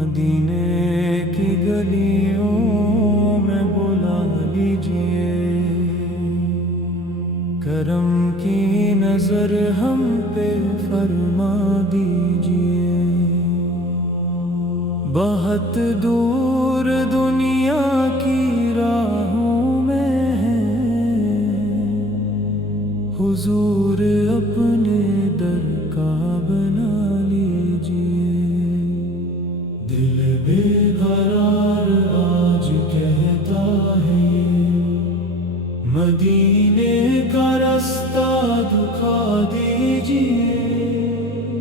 مدینے کی گلیوں میں بلا لیجئے، کرم کی نظر ہم پہ فرما دیجئے۔ بہت دور دنیا کی راہوں میں ہے حضور، اپنے در کا بنا لیجئے۔ دل بے قرار آج کہتا ہے مدینے کا رستہ دکھا دیجئے۔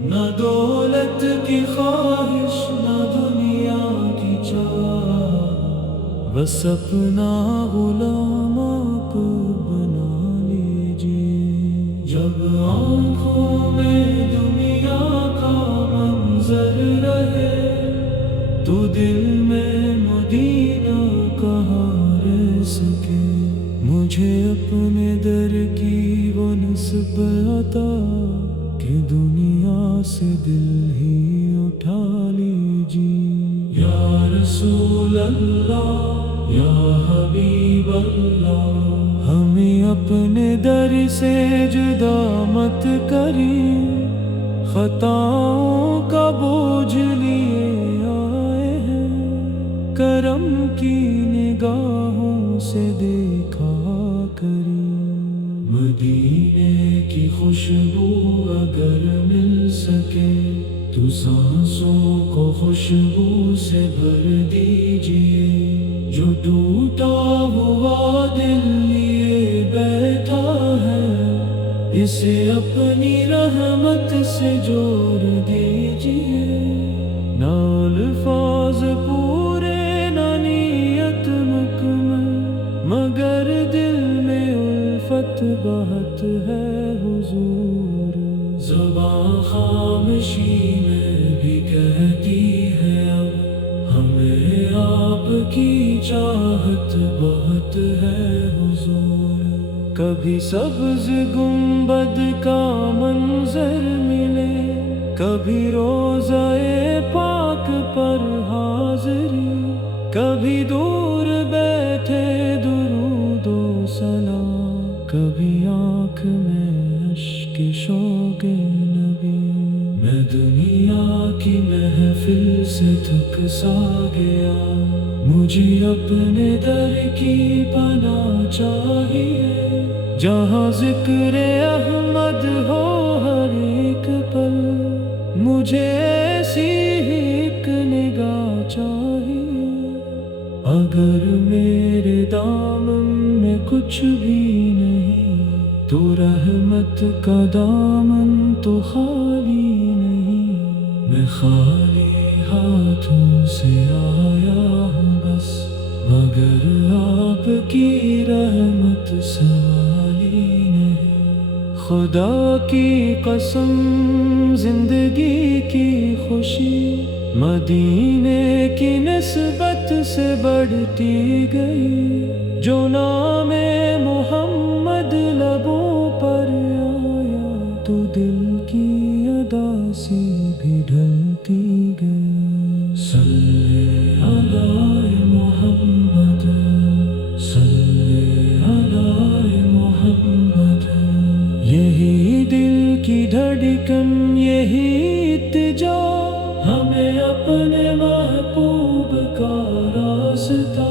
نہ دولت کی خواہش نہ دنیا کی چاہ، بس اپنا غلام آپ بنا لیجئے۔ جب آنکھوں میں دنیا کا منظر رہے تو دل میں مدینہ کہاں رہ سکے۔ مجھے اپنے در کی وہ نسب عطا کہ دنیا سے دل ہی اٹھا لیجئے۔ یا رسول اللہ یا حبیب اللہ، ہمیں اپنے در سے جدا مت کریے، خطاؤں کا بوجھ لیے آئے ہیں، کرم کی نگاہوں سے دیکھا کریے۔ مدینے کی خوشبو اگر مل سکے تو سانسوں کو خوشبو سے بھر دیجئے۔ جو ٹوٹا ہوا دل لیے بیٹھا ہے، اسے اپنی رحمت سے جوڑ دیجئے۔ نہ الفاظ پورے نہ نیت مکمل، مگر دل میں الفت بہت ہے حضور۔ زبان خاموشی میں بھی کہتی ہے اب ہمیں آپ کی چاہت بہت ہے حضور۔ کبھی سبز گنبد کا منظر ملے، کبھی روضہ پاک پر حاضری، کبھی دور بیٹھے درود و سلام، کبھی آنکھ میں اشک شوق نبی۔ میں دنیا کی محفل سے تھک سا گیا، مجھے اپنے در کی پناہ چاہیے، جہاں ذکر احمد ہو ہر ایک پل، مجھے ایسی ہی ایک نگاہ چاہیے۔ اگر میرے دامن میں کچھ بھی نہیں تو رحمت کا دامن تو خالی نہیں۔ میں خالی ہاتھوں سے آیا ہوں بس، مگر آپ کی رحمت سوالی نہیں۔ خدا کی قسم زندگی کی خوشی مدینے کی نسبت سے بڑھتی گئی، جو نام محمد لبوں پر آیا تو دل کی ادا سی بھی ڈھلتی گئی۔ صلی علی محمد، صلی علی محمد، یہی دل کی دھڑکن یہی التجا، ہمیں اپنے محبوب کا راستہ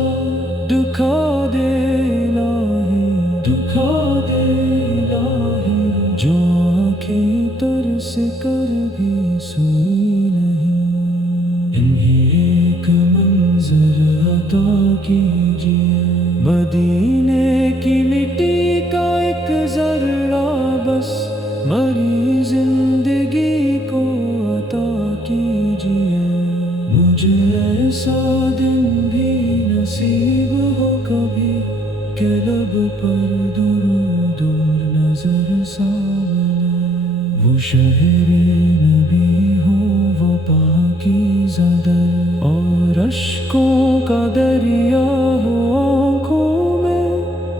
دکھا دے الہی، دکھا دے الہی۔ جو آنکھیں ترس کر بھی سوئی نہیں، انہیں ایک منظر عطا کیجئے۔ مدینے کی مٹی کا ایک ذرہ بس مری زندگی کو عطا کیجئے۔ مجھے ایسا دن بھی نصیب ہو کبھی کہ لب پر درود اور نظر سامنے، وہ شہر نبی ہو وہ پاکیزہ در، اور اشکوں کا دریا ہو آنکھوں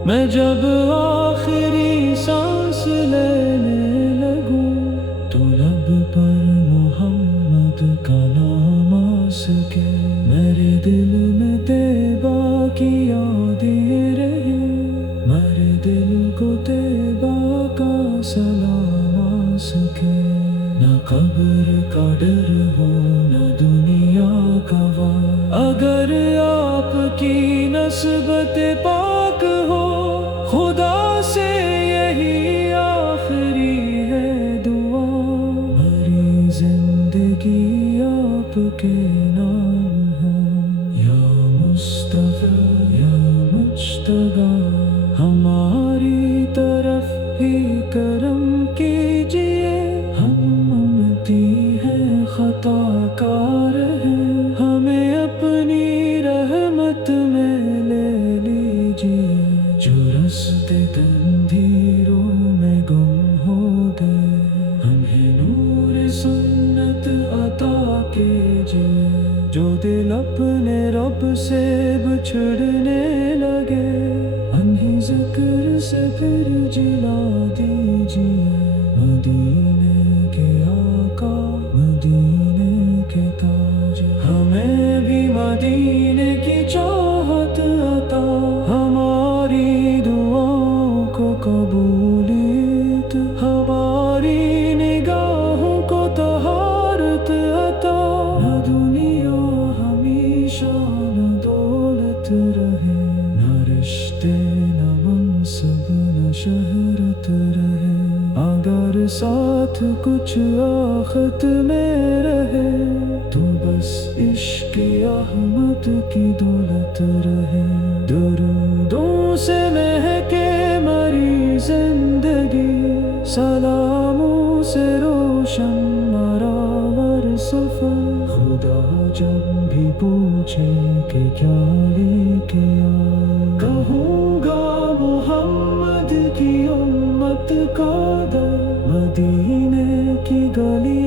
میں جب آخری سانس لینے لگوں تو لب پر محمد کا نام سے سکے. میرے دل میں طیبہ کی یادیں رہے, میرے دل کو طیبہ کا سلام آ سکے. نہ قبر کا ڈر ہو نہ دنیا کا وار, اگر آپ کی نسبت پاک ہو خدا سے یہی آخری ہے دعا. ہماری زندگی آپ کے نام ہو, یا مصطفیٰ یا مجتبیٰ, ہماری طرف ہی کرم کیجئے. ہم امتی ہیں خطا کار ہیں, ہمیں اپنی رحمت میں لے لیجئے. جو رستے تندھیروں میں گم ہو گئے ہمیں نور سنت عطا کیجئے. جو دل اپنے رب سے بچھڑنے لگے انہیں ذکر سے پھر جلا دیجئے. مدینے کے آقا مدینے کے تاج, ہمیں بھی مدینے کی چاہت عطا. ہماری دعاؤں کو قبولیت, ہماری نگاہوں کو طہارت عطا. نہ دنیا ہمیشہ نہ دولت رہے, نہ رشتے نہ منصب نہ شہرت رہے. اگر ساتھ کچھ آخت میں رہے تو بس عشق احمد کی دولت رہے. درودوں سے مہکے مری زندگی, سلاموں سے روشن مرا سفر. خدا جب بھی پوچھے کہ کیا لے کے آئے, کہوں گا محمد کی امت کا در, مدینے کی گلی